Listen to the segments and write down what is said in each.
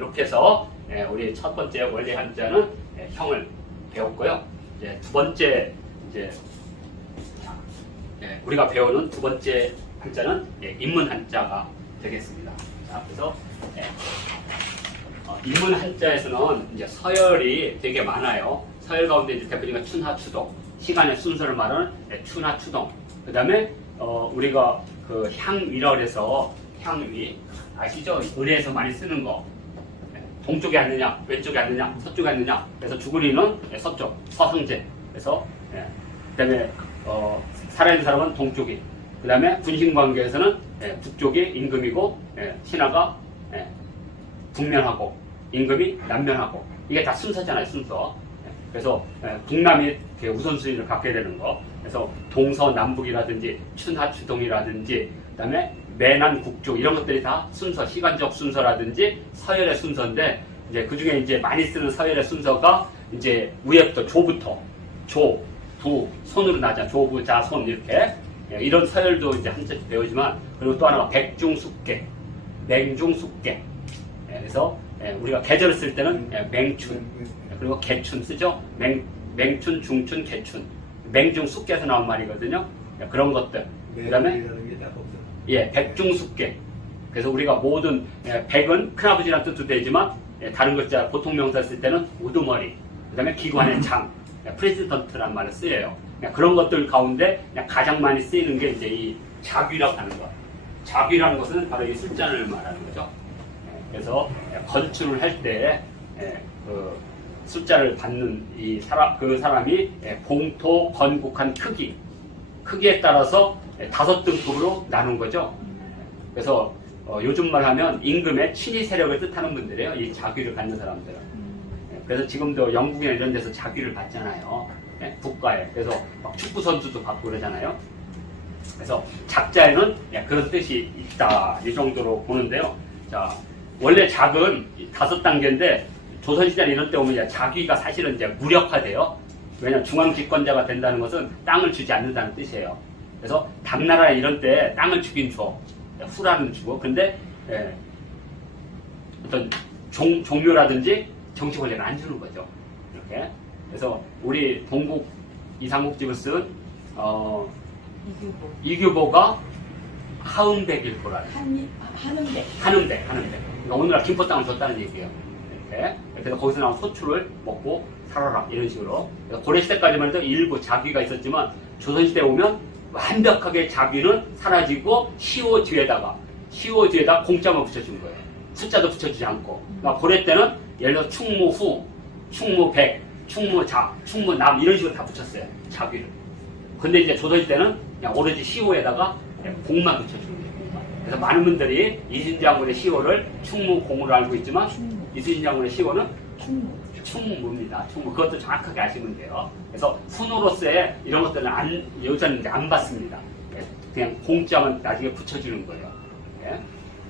이렇게 해서 예, 우리 첫 번째 원리 한자는 예, 형을 배웠고요. 이제 두 번째 이제 자, 예, 우리가 배우는 두 번째 한자는 예, 인문 한자가 되겠습니다. 자, 그래서 예, 어, 인문 한자에서는 이제 서열이 되게 많아요. 서열 가운데 이제 대표적인 춘하 추동, 시간의 순서를 말하는 예, 춘하 추동. 그다음에 어, 우리가 그 향위라 해서 향위 아시죠? 의뢰에서 많이 쓰는 거. 예, 동쪽에 앉느냐, 왼쪽에 앉느냐, 서쪽에 앉느냐. 그래서 주구리는 예, 서쪽, 서상제. 그래서 예, 그다음에 어, 살아있는 사람은 동쪽이. 그다음에 분신 관계에서는 예, 북쪽이 임금이고 예, 신하가 예, 북면하고 임금이 남면하고 이게 다 순서잖아요 순서 예, 그래서 예, 북남이 우선순위를 갖게 되는 거 그래서 동서 남북이라든지 춘하추동이라든지 그다음에 매난 국조 이런 것들이 다 순서 시간적 순서라든지 서열의 순서인데 이제 그 중에 이제 많이 쓰는 서열의 순서가 이제 위에부터 조부터. 조, 부, 손으로 나자. 조부, 자, 손 이렇게. 예, 이런 서열도 이제 한자씩 배우지만 그리고 또 하나가 백중숙계, 맹중숙계. 예, 그래서 예, 우리가 계절을 쓸 때는 예, 맹춘. 그리고 개춘 쓰죠. 맹, 맹춘, 중춘, 개춘. 맹중숙계에서 나온 말이거든요. 예, 그런 것들. 그 다음에 게 없어. 예, 백중숙계. 그래서 우리가 모든 예, 백은 큰아버지라는 뜻도 되지만 예, 다른 글자 보통 명사 쓸 때는 우두머리, 그 다음에 기관의 장, 예, 프레지던트라는 말을 쓰여요. 그냥 그런 것들 가운데 그냥 가장 많이 쓰이는 게 이제 이 자귀라고 하는 거. 자귀라는 것은 바로 이 술잔을 말하는 거죠. 예, 그래서 예, 건축을 할때 예, 그 숫자를 받는 이 사람 그 사람이 예, 봉토 건국한 크기 크기에 따라서 예, 다섯 등급으로 나눈 거죠. 그래서 어, 요즘 말하면 임금의 친위 세력을 뜻하는 분들이에요. 이 자귀를 갖는 사람들은. 예, 그래서 지금도 영국이나 이런 데서 자귀를 받잖아요. 예, 국가에. 그래서 막 축구 선수도 받고 그러잖아요. 그래서 작자에는 예, 그런 뜻이 있다. 이 정도로 보는데요. 자, 원래 작은 이 다섯 단계인데 조선시대 이런 때 오면 자귀가 사실은 이제 무력화돼요. 왜냐면 중앙 집권자가 된다는 것은 땅을 주지 않는다는 뜻이에요. 그래서 당나라 이런 때 땅을 주긴 줘. 후라는 주고. 근데 예, 어떤 종, 종묘라든지 정치 권리는 안 주는 거죠. 이렇게. 그래서 우리 동국 이상국집을 쓴 어, 이규보 이규보가 하은백일 거라는 하는데 하는백, 하는백. 그러니까 오늘날 김포 땅을 줬다는 얘기예요. 이렇게. 그래서 거기서 나온 소출을 먹고 살아라 이런 식으로. 고려 시대까지만 해도 일부 자귀가 있었지만 조선 시대 오면 완벽하게 자귀는 사라지고 시오 뒤에다가 시오 뒤에다 공짜만 붙여준 거예요. 숫자도 붙여주지 않고. 그러니까 고려 때는 예를 들어 충무 후, 충무 백, 충무 자, 충무 남 이런 식으로 다 붙였어요. 자귀를. 근데 이제 조선 시대는 그냥 오로지 시오에다가 공만 붙여주는 거예요. 그래서 많은 분들이 이순신 장군의 시호를 충무 공으로 알고 있지만 충무 이순신 장군의 시호는 충무 충무입니다. 충무 그것도 정확하게 아시면 돼요. 그래서 순으로서의 이런 것들은 안 이제 안 받습니다. 예, 그냥 공짜만 나중에 붙여주는 거예요. 예.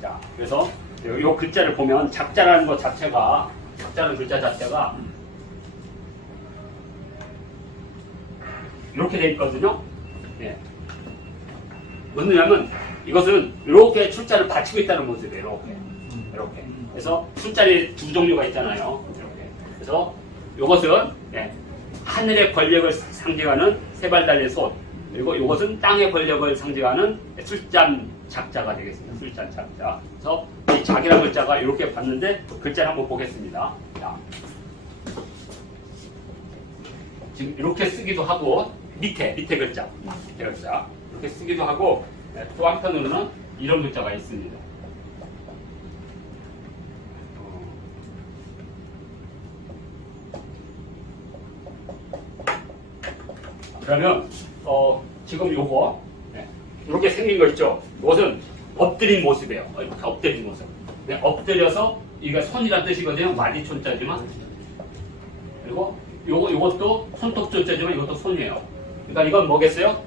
자, 그래서 요, 요 글자를 보면 작자라는 것 자체가 작자라는 글자 자체가 이렇게 돼 있거든요. 예. 뭐냐면 이것은 이렇게 출자를 받치고 있다는 모습이에요. 이렇게. 이렇게. 그래서 술자리 두 종류가 있잖아요. 그래서 이것은 예, 하늘의 권력을 상징하는 세발 달린 손. 그리고 이것은 땅의 권력을 상징하는 술잔 작자가 되겠습니다. 술잔 작자. 그래서 이 작이라는 글자가 이렇게 봤는데 글자를 한번 보겠습니다. 자. 지금 이렇게 쓰기도 하고 밑에 밑에 글자 밑에 글자 이렇게 쓰기도 하고 예, 또 한편으로는 이런 글자가 있습니다. 그러면 어, 지금 요거 네, 이렇게 생긴 거 있죠. 이것은 엎드린 모습이에요. 어, 엎드린 모습. 네, 엎드려서 이게 손이란 뜻이거든요. 마디촌자지만 그리고 요거 요것도 손톱조자지만 이것도 손이에요. 그러니까 이건 뭐겠어요?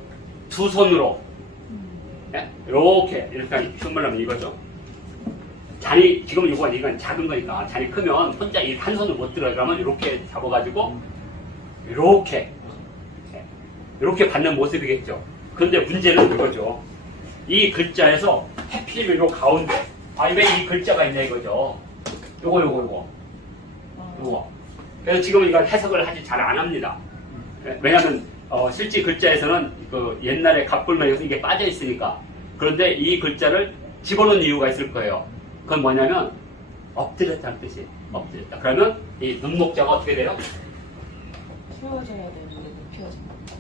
두 손으로 네? 이렇게 이렇게 흉물하면 이거죠. 잔이 지금 이거 이건 작은 거니까 잔이 크면 혼자 이 한 손을 못 들어가면 이렇게 잡아가지고 이렇게 이렇게 받는 모습이겠죠. 그런데 문제는 그거죠. 이 글자에서 해필이면 요 가운데 아왜이 글자가 있냐 이거죠. 요거 요거 요거 어. 요거. 그래서 지금 이걸 해석을 하지 잘 안 합니다. 예, 왜냐하면 어, 실제 글자에서는 그 옛날에 갑불명에서 이게 빠져 있으니까 그런데 이 글자를 집어넣은 이유가 있을 거예요. 그건 뭐냐면 엎드렸다는 뜻이 엎드렸다. 그러면 이 눈목자가 어떻게 돼요? 키워져야 눕혀져.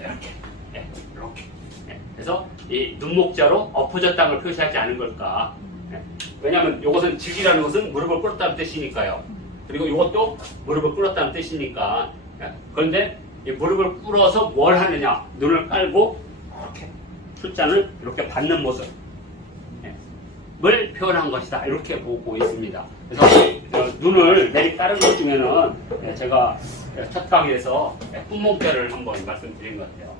이렇게, 예, 이렇게. 예, 그래서 이 눈목자로 엎어졌다는 걸 표시하지 않은 걸까? 예, 왜냐하면 이것은 직이라는 것은 무릎을 꿇었다는 뜻이니까요. 그리고 이것도 무릎을 꿇었다는 뜻이니까. 예, 그런데 이 무릎을 꿇어서 뭘 하느냐? 눈을 깔고 이렇게 숫자를 이렇게 받는 모습. 예, 을 표현한 것이다. 이렇게 보고 있습니다. 그래서 어, 눈을 내리 까는 것 중에는 예, 제가 첫 강의에서 예, 꿈목자를 한번 말씀드린 것 같아요.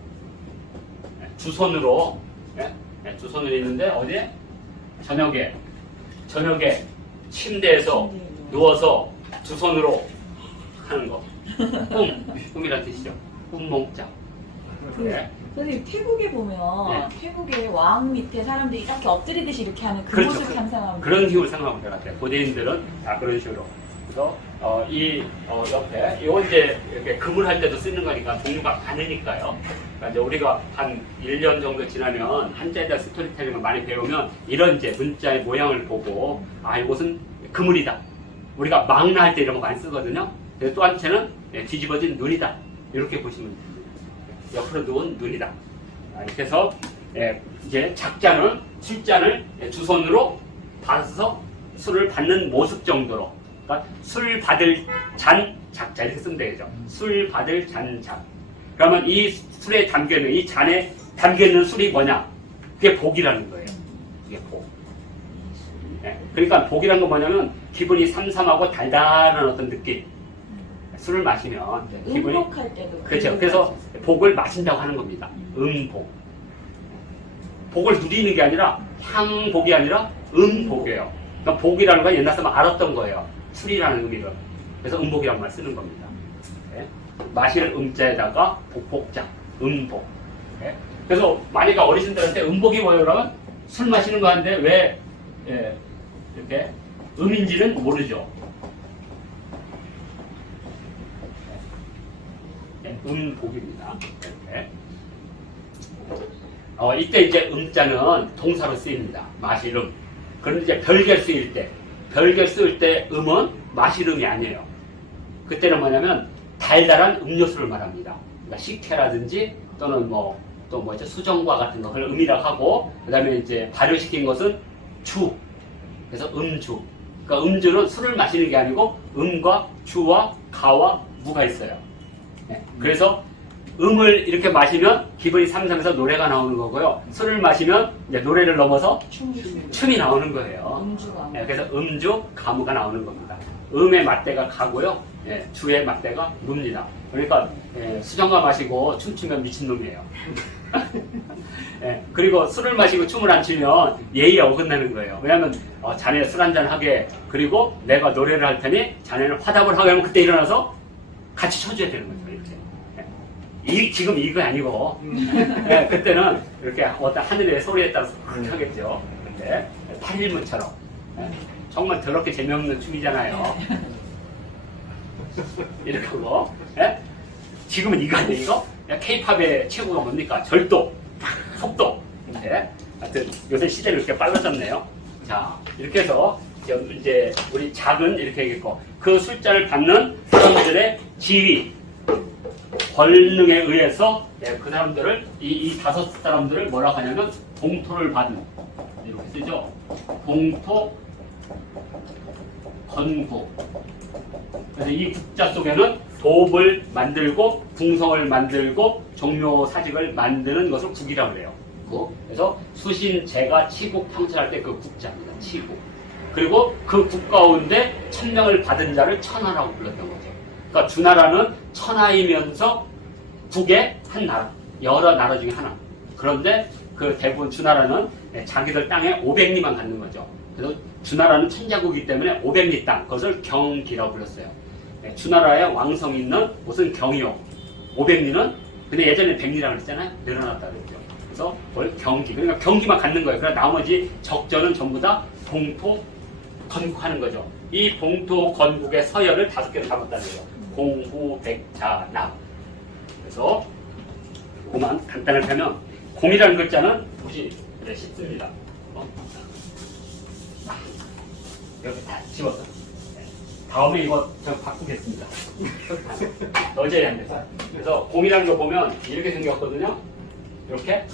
예, 주손으로 예, 예, 주손으로 있는데 어디에? 저녁에 저녁에 침대에서 침대에 누워서 주손으로 하는 거. 꿈, 꿈이란 뜻이죠. 꿈목자. 그, 예. 선생님 태국에 보면 네. 태국의 왕 밑에 사람들이 이렇게 엎드리듯이 이렇게 하는 그 그렇죠. 모습 그- 상상하면 그런 식으로 생각하면 될 것 같아요. 고대인들은 다 그런 식으로. 그래서 어, 이 어, 옆에 이거 이제 이렇게 금을 할 때도 쓰는 거니까 종류가 많으니까요. 그러니까 이제 우리가 한 1년 정도 지나면 한자에 대한 스토리텔링을 많이 배우면 이런 이제 문자의 모양을 보고 아 이것은 그물이다. 우리가 망라 할 때 이런 거 많이 쓰거든요. 또 한채는 예, 뒤집어진 눈이다. 이렇게 보시면 됩니다. 옆으로 누운 눈이다. 아, 이렇게 해서 예, 이제 작자는 술잔을 예, 두 손으로 받아서 술을 받는 모습 정도로 그러니까 술 받을 잔 작자 이렇게 쓰면 되겠죠. 술 받을 잔 작. 그러면 이 술에 담겨 있는 이 잔에 담겨 있는 술이 뭐냐? 그게 복이라는 거예요. 그게 복. 예, 그러니까 복이라는 건 뭐냐면 기분이 삼삼하고 달달한 어떤 느낌. 술을 마시면 기분이 음복할 때도 그렇죠. 그래서. 복을 마신다고 하는 겁니다. 음복. 복을 누리는 게 아니라 향복이 아니라 음복이에요. 그러니까 복이라는 건 옛날 사람 알았던 거예요. 술이라는 의미를. 그래서 음복이라는 말 쓰는 겁니다. 네. 마실 음자에다가 복복자, 음복. 네. 그래서 만약에 어르신들한테 음복이 뭐예요? 그러면 술 마시는 거 하는데 왜 예, 이렇게 음인지는 모르죠. 네, 음복입니다. 이렇게. 어, 이때 이제 음자는 동사로 쓰입니다. 마시름. 그런데 이제 별개 쓰일 때, 별개 쓰일 때 음은 마시름이 아니에요. 그때는 뭐냐면 달달한 음료수를 말합니다. 그러니까 식혜라든지 또는 뭐, 또 뭐죠, 수정과 같은 거, 그걸 음이라고 하고, 그 다음에 이제 발효시킨 것은 주. 그래서 음주. 그러니까 음주는 술을 마시는 게 아니고 음과 주와 가와 무가 있어요. 네, 그래서 음을 이렇게 마시면 기분이 상상해서 노래가 나오는 거고요. 술을 마시면 이제 노래를 넘어서 춤 춤이 나오는 거예요. 음주가 네, 그래서 음주, 가무가 나오는 겁니다. 음의 맞대가 가고요. 예, 주의 맞대가 무입니다. 그러니까 예, 수정과 마시고 춤추면 미친놈이에요. 예, 그리고 술을 마시고 춤을 안 추면 예의에 어긋나는 거예요. 왜냐하면 어, 자네 술 한잔 하게 그리고 내가 노래를 할 테니 자네는 화답을 하게 하면 그때 일어나서 같이 쳐줘야 되는 거죠. 이, 지금 이거 아니고 예, 그때는 이렇게 어떤 하늘의 소리에 따라서 그렇게 하겠죠. 근데 8일문처럼 예, 정말 더럽게 재미없는 춤이잖아요. 이렇게 하고 예? 지금은 이거 아니에요 이거? 케이팝의 최고가 뭡니까? 절도, 속도 예? 하여튼 요새 시대는 이렇게 빨라졌네요 자 이렇게 해서 이제- 이제 우리 작은 이렇게 얘기했고 그 숫자를 받는 사람들의 지위 권능에 의해서 예, 그 사람들을 이, 이 다섯 사람들을 뭐라고 하냐면 봉토를 받는 이렇게 쓰죠 봉토 건국 그래서 이 국자 속에는 도읍을 만들고 궁성을 만들고 종묘 사직을 만드는 것을 국이라고. 국. 그래서 수신 제가 치국 평철할 때 그 국자입니다. 치국. 그리고 그 국 가운데 천명을 받은 자를 천하라고 불렀던 거죠. 그러니까 주나라는 천하이면서 국의 한 나라, 여러 나라 중에 하나. 그런데 그 대부분 주나라는 자기들 땅에 500리만 갖는 거죠. 그래서 주나라는 천자국이기 때문에 500리 땅, 그것을 경기라고 불렀어요. 네, 주나라에 왕성 있는 무슨 경이요. 500리는 근데 예전에 100리라고 했잖아요. 늘어났다 그랬죠. 그래서 뭘 경기. 그러니까 경기만 갖는 거예요. 그러나 나머지 적전은 전부 다 동토 건국하는 거죠. 이 봉토 건국의 서열을 다섯 개를 잡았다는 거예요. 공후 백자남. 그래서 그만 간단을 펴면 공이라는 글자는 무시 네, 쉽습니다. 어? 여기 다 집어서. 네. 다음에 이거 저 바꾸겠습니다. 안 돼서. 그래서 공이라는 거 보면 이렇게 생겼거든요. 이렇게.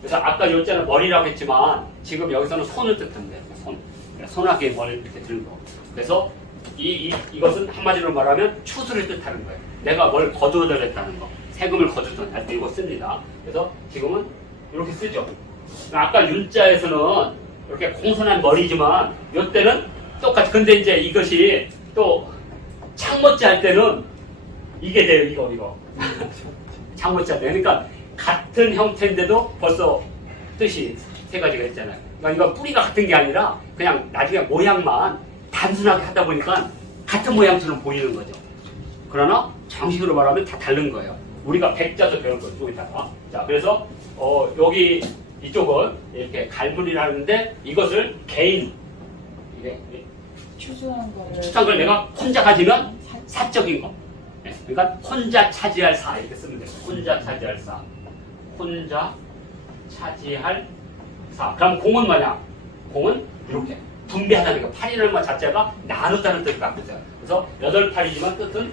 그래서 아까 요자는 머리라고 했지만 지금 여기서는 손을 뜻한대요. 손. 그러니까 손아귀에 머리를 이렇게 들고. 그래서 이, 이, 이것은 한마디로 말하면 추수를 뜻하는 거예요. 내가 뭘 거두어들였다는 거. 세금을 거두던 할때 이거 씁니다. 그래서 지금은 이렇게 쓰죠. 아까 윤자에서는 이렇게 공손한 머리지만 이때는 똑같이. 근데 이제 이것이 또 창모자 할 때는 이게 돼요. 이거 이거. 창모자 때. 그러니까 같은 형태인데도 벌써 뜻이 세 가지가 있잖아요. 그러니까 이거 뿌리가 같은 게 아니라 그냥 나중에 모양만 단순하게 하다 보니까 같은 모양처럼 보이는 거죠. 그러나 정식으로 말하면 다 다른 거예요. 우리가 백자도 배울 거예요. 여기다가. 자, 그래서 어, 여기 이쪽은 이렇게 갈무리라는데 이것을 개인 이게 추수한 거를 추수한 걸 내가 혼자 가지면 사- 사적인 거. 예, 그러니까 혼자 차지할 사 이렇게 쓰면 돼요. 혼자 차지할 사. 혼자 차지할 사. 그럼 공은 뭐냐? 공은 이렇게 분배하다는 거. 팔이라는 것 자체가 나누다는 뜻을 갖고 있어요. 그래서 여덟 팔이지만 뜻은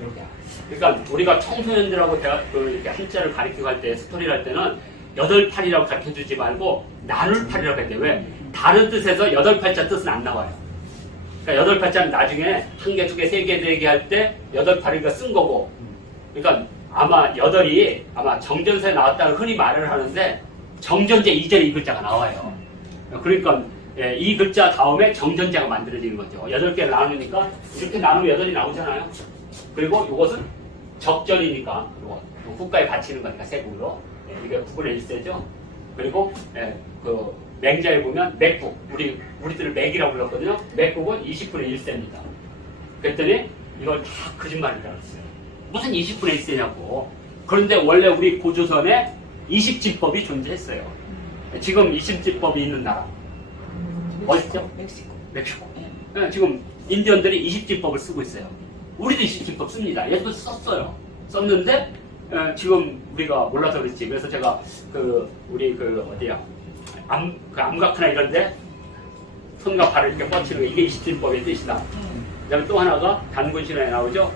이렇게. 그러니까 우리가 청소년들하고 대학 그 이렇게 한자를 가르치고 할 때 스토리를 할 때는 여덟 팔이라고 가르쳐 주지 말고 나눌 팔이라고 할때 왜? 다른 뜻에서 여덟 팔자 뜻은 안 나와요. 그러니까 여덟 팔자는 나중에 한 개, 두 개, 세 개, 네 개 할 때 여덟 팔이가 쓴 거고. 그러니까 아마 여덟이 아마 정전서에 나왔다고 흔히 말을 하는데 정전제 이전에 이 글자가 나와요. 그러니까 예, 이 글자 다음에 정전제가 만들어지는 거죠. 여덟 개를 나누니까 이렇게 나누면 여덟이 나오잖아요. 그리고 이것은 적절이니까 이거 국가에 바치는 거니까 세국으로 예, 이게 9분의 1세죠. 그리고 예, 그 맹자에 보면 맥국 우리 우리들을 맥이라고 불렀거든요. 맥국은 20분의 1세입니다. 그랬더니 이걸 다 거짓말이라고 했어요. 무슨 20분의 1세냐고. 그런데 원래 우리 고조선에 20진법이 존재했어요. 지금 20진법이 있는 나라 어디죠? 멕시코. 멕시코. 예. 예, 지금 인디언들이 20진법을 쓰고 있어요. 우리도 20진법 씁니다. 얘도 썼어요. 썼는데 예, 지금 우리가 몰라서 그렇지. 그래서 제가 그 우리 그 어디야 암, 그 암각화나 이런데 손과 발을 이렇게 뻗치는 거 이게 20진법의 뜻이다. 예. 그다음에 또 하나가 단군 신화에 나오죠.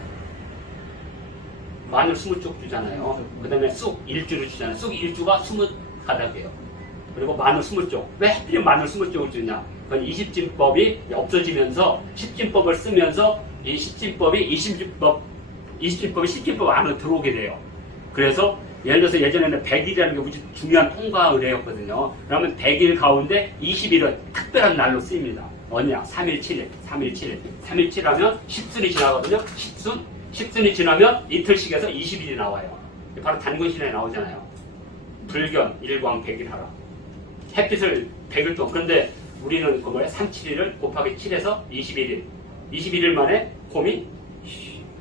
마늘 20쪽 주잖아요. 그다음에 쑥 1주를 주잖아요. 쑥 1주가 20가닥이에요. 그리고 마늘 20쪽. 왜 하필 마늘 20쪽을 주냐? 그건 20진법이 없어지면서 10진법을 쓰면서 이 10진법이 20진법 20진법이 10진법 안으로 들어오게 돼요. 그래서 예를 들어서 예전에는 100일이라는 게 무지 중요한 통과 의례였거든요. 그러면 100일 가운데 20일은 특별한 날로 쓰입니다. 뭐냐? 3일 7일, 3일 7일. 3일 7일 하면 10순이 지나거든요. 10순? 10순이 지나면 이틀씩에서 20일이 나와요. 바로 단군 신에 나오잖아요. 불견, 일광, 백일 하라. 햇빛을 100일 동안. 그런데 우리는 그 뭐야? 3, 7일을 곱하기 7에서 21일. 21일 만에 곰이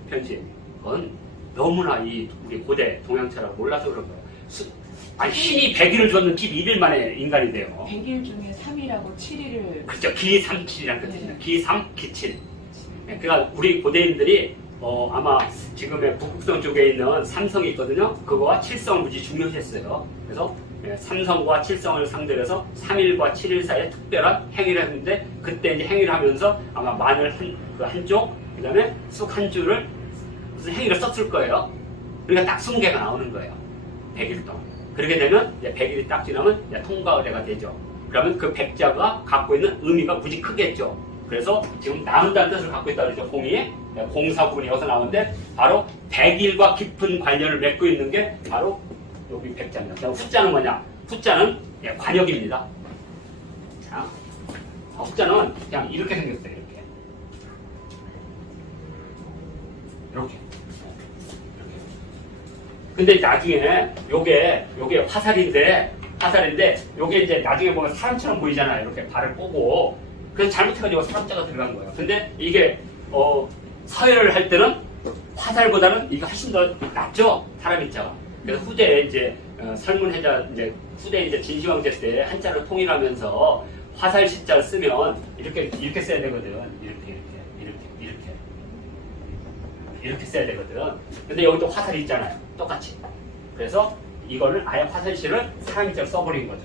변신. 그건 너무나 이 우리 고대 동양처럼 몰라서 그런 거예요. 수- 아니 신이 100일을 줬는 12일 만에 인간이 돼요. 100일 중에 3일하고 7일을 그렇죠. 기삼칠이라는 뜻입니다. 기삼, 기칠. 네, 그러니까 우리 고대인들이 어, 아마 지금의 북극성 쪽에 있는 삼성이 있거든요. 그거와 칠성을 무지 중요시했어요. 그래서 예, 삼성과 칠성을 상대로 해서 3일과 7일 사이에 특별한 행위를 했는데 그때 이제 행위를 하면서 아마 마늘 한, 그 한쪽, 그 다음에 쑥 한 줄을 무슨 행위를 썼을 거예요. 그러니까 딱 20개가 나오는 거예요. 100일 동안. 그렇게 되면 이제 100일이 딱 지나면 이제 통과 의례가 되죠. 그러면 그 백자가 갖고 있는 의미가 무지 크겠죠. 그래서 지금 나눈다는 뜻을 갖고 있다 그러죠. 공이 공사구분이 여기서 나오는데 바로 100일과 깊은 관련을 맺고 있는 게 바로 여기 백자입니다. 후자는 뭐냐? 후자는 예, 관역입니다. 자, 어, 후자는 그냥 이렇게 생겼어요. 이렇게. 이렇게. 근데 나중에 요게 요게 화살인데 화살인데 요게 이제 나중에 보면 사람처럼 보이잖아요. 이렇게 발을 꼬고 그래서 잘못해가지고 사람자가 들어간 거예요. 근데 이게 어 서열을 할 때는 화살보다는 이게 훨씬 더 낫죠 사람 인자가. 그래서 후대에 이제 어, 설문해자 이제 후대 이제 진시황제 때 한자를 통일하면서 화살 시자를 쓰면 이렇게 이렇게 써야 되거든. 이렇게 이렇게 이렇게 이렇게 이렇게 써야 되거든. 근데 여기도 화살이 있잖아요. 똑같이. 그래서 이거를 아예 화살실을 사랑이자로 써버린 거죠.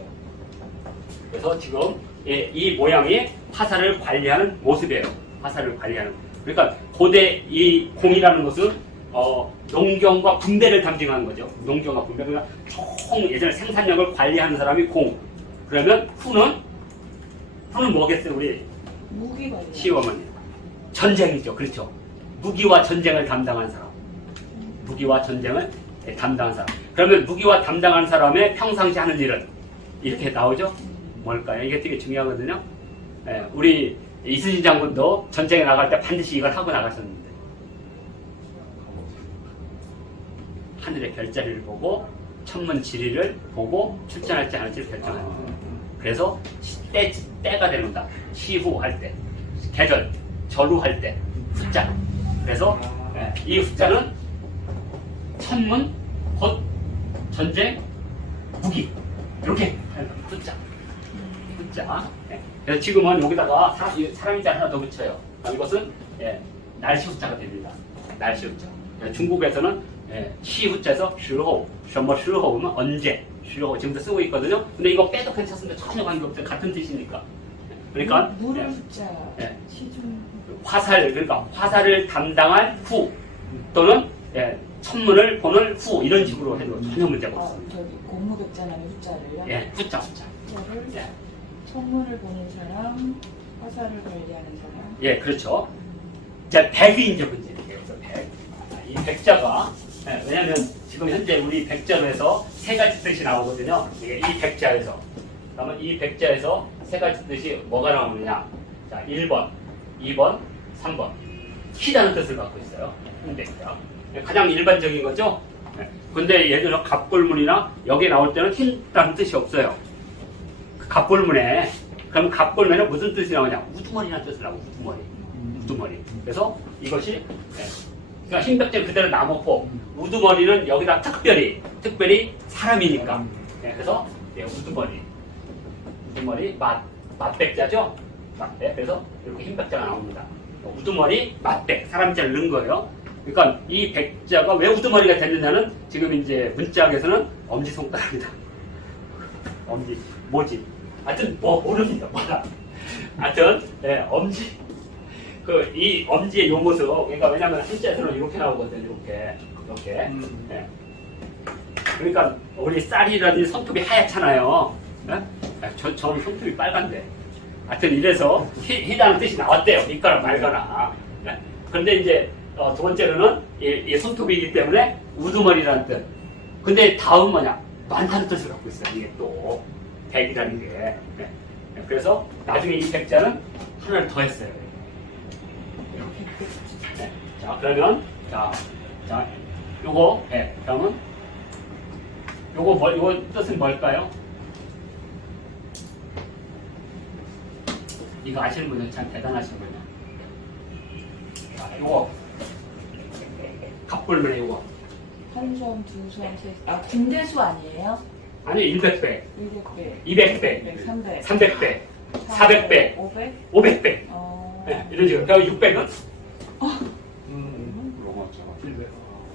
그래서 지금 이, 이 모양이 화살을 관리하는 모습이에요. 화살을 관리하는. 그러니까 고대 이 공이라는 것은 어, 농경과 군대를 상징하는 거죠. 농경과 군대. 그러니까 총 예전에 생산력을 관리하는 사람이 공. 그러면 후는 후는 뭐겠어요, 우리 무기 관리. 시어머니. 전쟁이죠. 그렇죠. 무기와 전쟁을 담당한 사람. 무기와 전쟁을 담당한 사람. 그러면 무기와 담당한 사람의 평상시 하는 일은 이렇게 나오죠? 뭘까요? 이게 되게 중요하거든요. 예, 우리 이순신 장군도 전쟁에 나갈 때 반드시 이걸 하고 나갔었는데 하늘의 별자리를 보고 천문 지리를 보고 출전할지 안 할지를 결정하는 거예요. 그래서 시- 때, 때가 되는다. 시후 할 때, 계절, 절후 할 때, 숫자. 그래서 예, 이 숫자는 천문, 곧 전쟁, 무기 이렇게. 숫자. 예. 그래서 지금은 여기다가 사람, 이 사람인자 하나 더 붙여요. 아, 이것은 예, 날씨 숫자가 됩니다. 날씨 숫자. 예, 중국에서는 예, 시 숫자에서 슈호, 셔머 슈호는 언제, 슈호 지금도 쓰고 있거든요. 근데 이거 빼도 괜찮습니다. 전혀 관계없어요. 같은 뜻이니까. 예, 그러니까 물을 예, 숫자 예. 시중 화살 그러니까 화살을 담당할 후 또는 예, 천문을 보는 후 이런 식으로 해도 전혀 문제가 어, 없습니다. 저기 공무백자나는 숫자를요. 예, 숫자 숫자. 숫자를 예. 천문을 보는 사람, 화살을 관리하는 사람. 예, 그렇죠. 자, 백이 이제 문제예요. 그래서 백. 아, 이 백자가 예, 왜냐하면 지금 현재 우리 백자로에서 세 가지 뜻이 나오거든요. 이게 이 백자에서 그러면 이 백자에서 세 가지 뜻이 뭐가 나오느냐? 자, 1번, 2번, 3번. 키다는 뜻을 갖고 있어요. 예, 가장 일반적인 거죠. 예. 근데 예를 들어 갑골문이나 여기 나올 때는 흰다는 뜻이 없어요. 그 갑골문에 그럼 갑골문에 무슨 뜻이 나오냐? 우두머리라는 뜻을 하고 우두머리. 우두머리. 그래서 이것이 예. 그러니까 흰백제 그대로 나무포 우두머리는 여기다 특별히 특별히 사람이니까. 예, 그래서 예, 우두머리 우두머리 맛 맛백자죠? 맛백. 그래서 이렇게 흰백자가 나옵니다. 우두머리 맛백. 사람자를 넣은 거예요. 그러니까 이 백자가 왜 우두머리가 됐느냐는 지금 이제 문짝에서는 엄지손가락이다. 엄지 뭐지. 하여튼 뭐 모릅니다. 몰라. 하여튼 예, 엄지 그 이 엄지의 요 모습. 그러니까 왜냐면 한자에서는 이렇게 나오거든요 이렇게. 이렇게. 예. 그러니까 우리 쌀이라든지 손톱이 하얗잖아요. 예? 아, 저, 저는 손톱이 빨간데. 하여튼 이래서 희, 희다는 뜻이 나왔대요. 있거나 말거나 예? 근데 이제 어, 두 번째로는 이, 이 손톱이기 때문에 우두머리라는 뜻. 근데 다음 뭐냐? 많다는 뜻을 갖고 있어요 이게 또. 백이라는 게. 예. 예, 그래서 나중에 이 백자는 하나를 더 했어요. 네. 자, 그러면, 자, 자, 요거, 예, 그러면, 요거 뭐, 요거 뜻은 뭘까요? 이거 아시는 분은 참 대단하신 분이야. 자, 요거. 갑불문에 요거. 한 손, 두 손, 세 손. 아, 군대수 아니에요? 아니, 100배, 100배, 200배, 300, 300배, 400배, 500? 500배. 어. 예, 이런 식으로. 그리고 600은?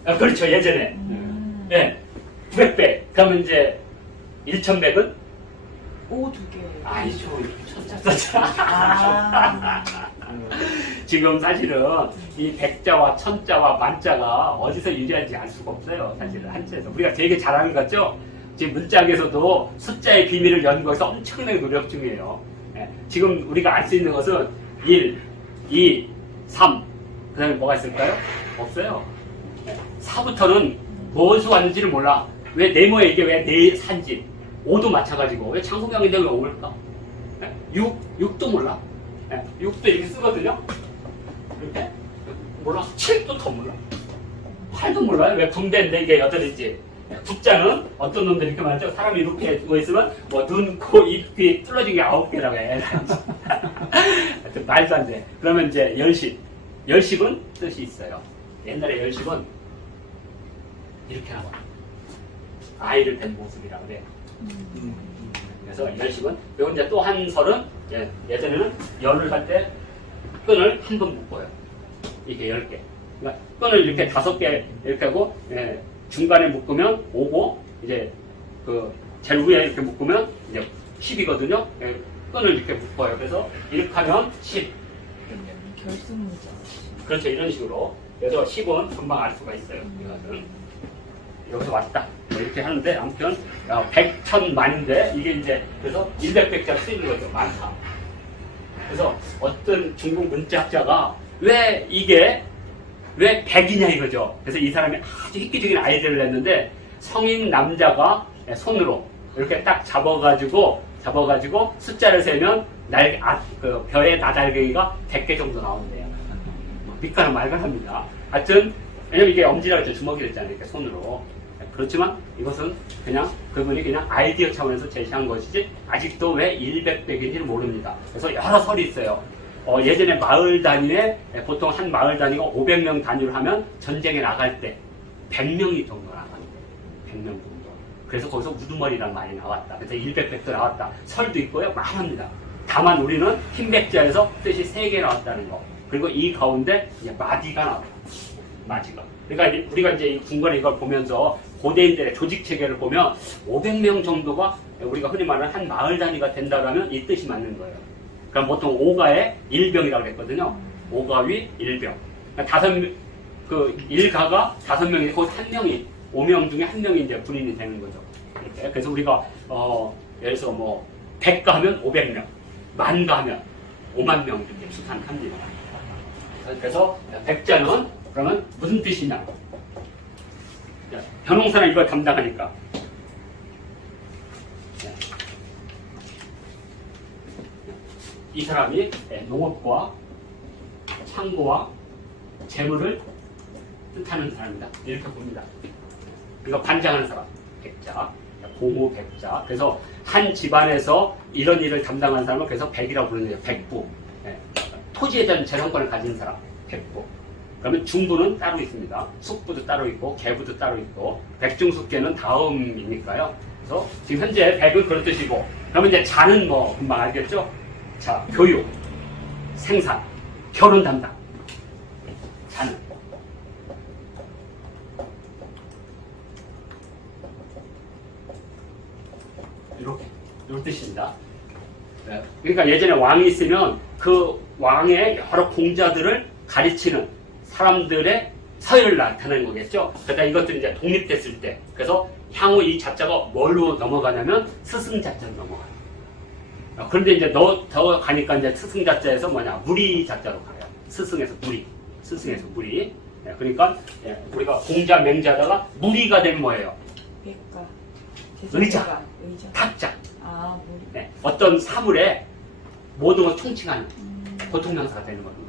아, 그렇죠, 예전에. 음. 예, 900배. 그러면 이제 1100은? 오, 두 개. 아니죠. 아. 지금 사실은 이 백자와 천자와 만자가 어디서 유리한지 알 수가 없어요. 사실은 한자에서. 우리가 되게 잘하는 것 같죠? 지금 문짝에서도 숫자의 비밀을 연구해서 엄청나게 노력 중이에요. 예, 지금 우리가 알 수 있는 것은 1, 2, 3. 그 다음에 뭐가 있을까요? 없어요. 예, 4부터는 무엇이 왔는지를 몰라. 왜 네모에 이게 왜 네 산지? 5도 마찬가지고 왜 장소경인데 왜 5일까? 6, 6도 몰라. 예, 6도 이렇게 쓰거든요. 이렇게 몰라. 7도 더 몰라. 8도 몰라요. 왜 군대인데 이게 여덟이지. 국자는 어떤 놈들 이렇게 말하죠. 사람이 이렇게 누워 있으면 뭐 눈, 코, 입, 귀 뚫어진 게 아홉 개라고 해. 하여튼 말도 안 돼. 그러면 이제 열십. 열십은 뜻이 있어요. 옛날에 열십은 이렇게 나와. 아이를 뺀 모습이라고 그래. 음. 그래서 이런 식은 그리고 이제 또 한 설은 예, 예전에는 열을 할 때 끈을 한 번 묶어요. 이게 열 개. 그러니까 끈을 이렇게 다섯 개 이렇게 하고 예, 중간에 묶으면 오고 이제 그 제일 위에 이렇게 묶으면 이제 10이거든요. 예, 끈을 이렇게 묶어요. 그래서 이렇게 하면 10. 결승문자. 그렇죠. 이런 식으로. 그래서 10은 금방 알 수가 있어요. 이것은. 여기서 왔다. 뭐 이렇게 하는데 아무튼 어, 100, 1000, 만인데 이게 이제 그래서 100, 100자 쓰이는 거죠. 많다. 그래서 어떤 중국 문자학자가 왜 이게 왜 100이냐 이거죠. 그래서 이 사람이 아주 획기적인 아이디어를 냈는데 성인 남자가 손으로 이렇게 딱 잡아가지고 잡아가지고 숫자를 세면 날, 아, 그 별의 나달갱이가 100개 정도 나온대요. 뭐 밑가는 말가랍니다. 하여튼 왜냐면 이게 엄지라고 했죠. 주먹이 됐잖아요. 이렇게 손으로. 그렇지만 이것은 그냥 그분이 그냥 아이디어 차원에서 제시한 것이지 아직도 왜 100백인지는 모릅니다. 그래서 여러 설이 있어요. 어, 예전에 마을 단위에 보통 한 마을 단위가 500명 단위로 하면 전쟁에 나갈 때 100명이 정도 나간대. 100명 정도. 그래서 거기서 우두머리라는 말이 나왔다. 그래서 100백도 나왔다. 설도 있고요. 많합니다. 다만 우리는 흰백자에서 뜻이 3개 나왔다는 거. 그리고 이 가운데 이제 마디가 나왔다. 마디가. 그러니까 우리가 이제 이 궁궐에 이걸 보면서 고대인들의 조직 체계를 보면 500명 정도가 우리가 흔히 말하는 한 마을 단위가 된다라면 이 뜻이 맞는 거예요. 그럼 보통 오가에 일병이라고 그랬거든요. 오가위 일병. 그러니까 다섯 명- 그 일가가 다섯 명이 거기서 한 명이 5명 중에 한 명이 이제 군인이 되는 거죠. 그래서 우리가 어 예를 들어서 뭐 100가 하면 500명, 만가 하면 5만 명 이렇게 추산합니다. 그래서 백자는 그러면 무슨 뜻이냐? 자, 변홍사는 이걸 담당하니까. 자, 이 사람이 예, 농업과 창고와 재물을 뜻하는 사람이다. 이렇게 봅니다. 이거 반장하는 사람, 백자, 고모 백자. 그래서 한 집안에서 이런 일을 담당하는 사람을 그래서 백이라고 부르는 거예요. 백부. 예. 토지에 대한 재량권을 가진 사람, 백부. 그러면 중부는 따로 있습니다. 숙부도 따로 있고 계부도 따로 있고 백중숙계는 다음이니까요. 그래서 지금 현재 백은 그런 뜻이고 그러면 이제 자는 뭐 금방 알겠죠? 자 교육, 생산, 결혼 담당. 자는 이렇게 이런 뜻입니다. 네. 그러니까 예전에 왕이 있으면 그 왕의 여러 공자들을 가르치는 사람들의 서열을 나타내는 거겠죠. 그러니까 이것들이 이제 독립됐을 때, 그래서 향후 이 자자가 뭘로 넘어가냐면 스승 자자로 넘어가요. 어, 그런데 이제 너 더 가니까 이제 스승 자자에서 뭐냐 무리 자자로 가요. 스승에서 무리, 스승에서 무리. 네, 그러니까 예, 우리가 공자 맹자다가 무리가 되면 뭐예요? 백가. 의자. 의자. 탁자. 아, 머리. 네, 어떤 사물에 모든 걸 통칭하는 음. 보통 명사가 되는 겁니다.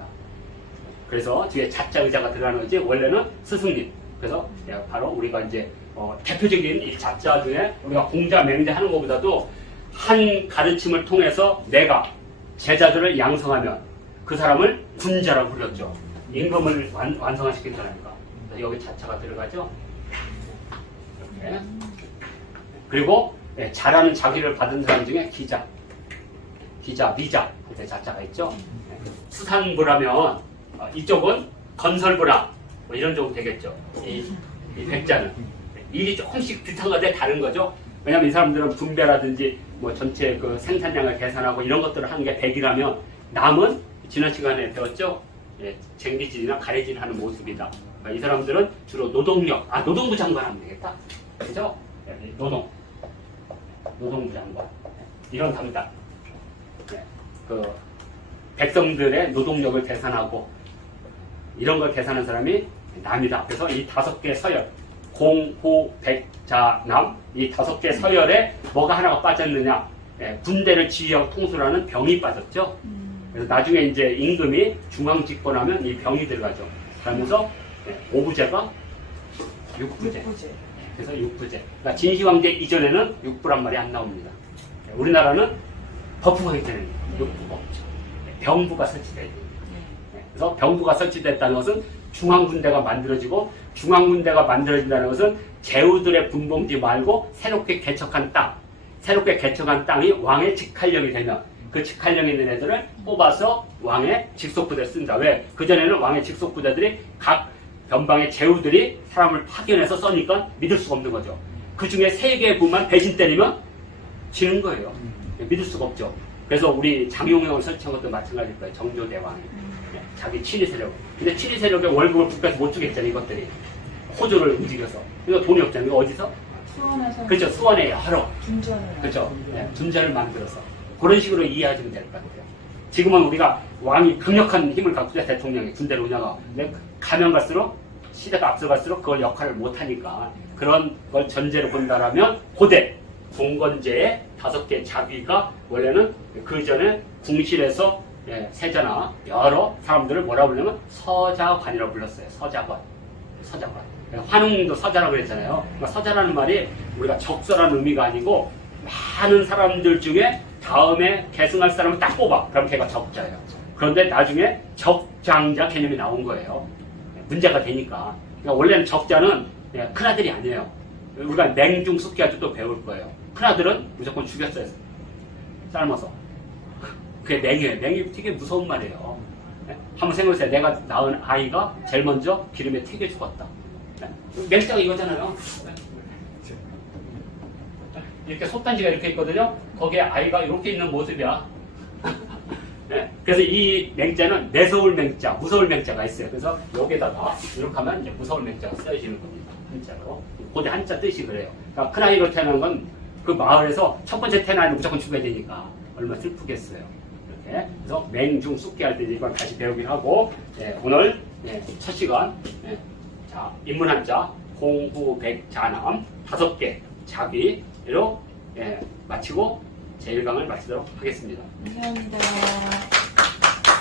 그래서 뒤에 자자 의자가 들어가는 거지 원래는 스승님. 그래서 예, 바로 우리가 이제 어, 대표적인 이 자자 중에 우리가 공자 맹자 하는 것보다도 한 가르침을 통해서 내가 제자들을 양성하면 그 사람을 군자라고 불렀죠. 임금을 완. 그래서 여기 자자가 들어가죠. 이렇게. 그리고 예, 잘하는 자기를 받은 사람 중에 기자, 기자, 미자 이렇게 자자가 있죠. 예, 수산부라면 어, 이쪽은 건설부라 뭐 이런 쪽은 되겠죠. 이, 이 백자는 일이 조금씩 비슷한 건데 다른 거죠. 왜냐하면 이 사람들은 분배라든지 뭐 전체 그 생산량을 계산하고 이런 것들을 하는 게 백이라면 남은 지난 시간에 배웠죠. 예, 쟁기질이나 가래질 하는 모습이다. 그러니까 이 사람들은 주로 노동력, 아 노동부 장관 하면 되겠다. 그죠? 예, 노동. 노동부 장관 이런 담당 네, 그 백성들의 노동력을 계산하고 이런 걸 계산하는 사람이 남이다. 그래서 이 다섯 개 서열 공 호 백 자 남 이 다섯 개 서열에 뭐가 하나가 빠졌느냐 예, 군대를 지휘하고 통솔하는 병이 빠졌죠. 음. 그래서 나중에 이제 임금이 중앙 집권하면 이 병이 들어가죠. 그러면서 예, 오부제가 육부제. 육부제. 그래서 육부제. 그러니까 진시황제 이전에는 육부란 말이 안 나옵니다. 우리나라는 법부가 있잖아요. 육부가 없죠. 병부가 설치돼요. 네. 그래서 병부가 설치됐다는 것은 중앙군대가 만들어지고 중앙군대가 만들어진다는 것은 제후들의 분봉지 말고 새롭게 개척한 땅 새롭게 개척한 땅이 왕의 직할령이 되면 그 직할령이 있는 애들을 뽑아서 왕의 직속부대를 쓴다. 왜? 그전에는 왕의 직속부대들이 각 변방의 제후들이 사람을 파견해서 써니까 믿을 수가 없는 거죠. 그 중에 세 개의 부만 배신 때리면 지는 거예요. 믿을 수가 없죠. 그래서 우리 장용영을 설치한 것도 마찬가지일 거예요. 정조대왕이. 네, 자기 친위 세력. 근데 친위 세력의 월급을 국가에서 못 주겠잖아요, 이것들이. 호조를 움직여서. 이거 돈이 없잖아요. 이거 어디서? 수원에서 그렇죠. 수원에 여러. 둔전을 그렇죠. 네, 존재를 만들어서. 그런 식으로 이해하시면 될 것 같아요. 지금은 우리가 왕이 강력한 힘을 갖고 있어 대통령이 군대를 운영하고. 근데 가면 갈수록 시대가 앞서갈수록 그걸 역할을 못하니까 그런 걸 전제로 본다라면 고대 봉건제의 다섯 개 자비가 원래는 그 전에 궁실에서 예, 세자나 여러 사람들을 뭐라 부르냐면 서자관이라고 불렀어요. 서자관. 서자관. 환웅도 서자라고 그랬잖아요. 그러니까 서자라는 말이 우리가 적절한 의미가 아니고 많은 사람들 중에 다음에 계승할 사람을 딱 뽑아. 그럼 걔가 적자예요. 그런데 나중에 적장자 개념이 나온 거예요. 문제가 되니까. 그러니까 원래는 적자는 예, 큰아들이 아니에요. 우리가 냉중 숙기 아주 또 배울 거예요. 큰아들은 무조건 죽였어요. 삶아서. 그게 맹이에요. 맹이 되게 무서운 말이에요. 예? 한번 생각해보세요. 내가 낳은 아이가 제일 먼저 기름에 튀겨 죽었다. 예? 맹자가 이거잖아요. 이렇게 솥단지가 이렇게 있거든요. 거기에 아이가 이렇게 있는 모습이야. 예? 그래서 이 맹자는 매서울 맹자, 무서울 맹자가 있어요. 그래서 여기다가 이렇게 하면 이제 무서울 맹자가 쓰여지는 겁니다. 한자로. 고대 한자 뜻이 그래요. 그러니까 큰아이로 태어난 건 그 마을에서 첫 번째 태어나면 무조건 죽어야 되니까 얼마나 슬프겠어요. 이렇게. 그래서 맹중 쑥기 할 때 이걸 다시 배우긴 하고 예, 오늘 예, 첫 시간 예, 자 인문 한자 공후백자남 다섯 개 자비로 예, 마치고 제 1강을 마치도록 하겠습니다. 감사합니다.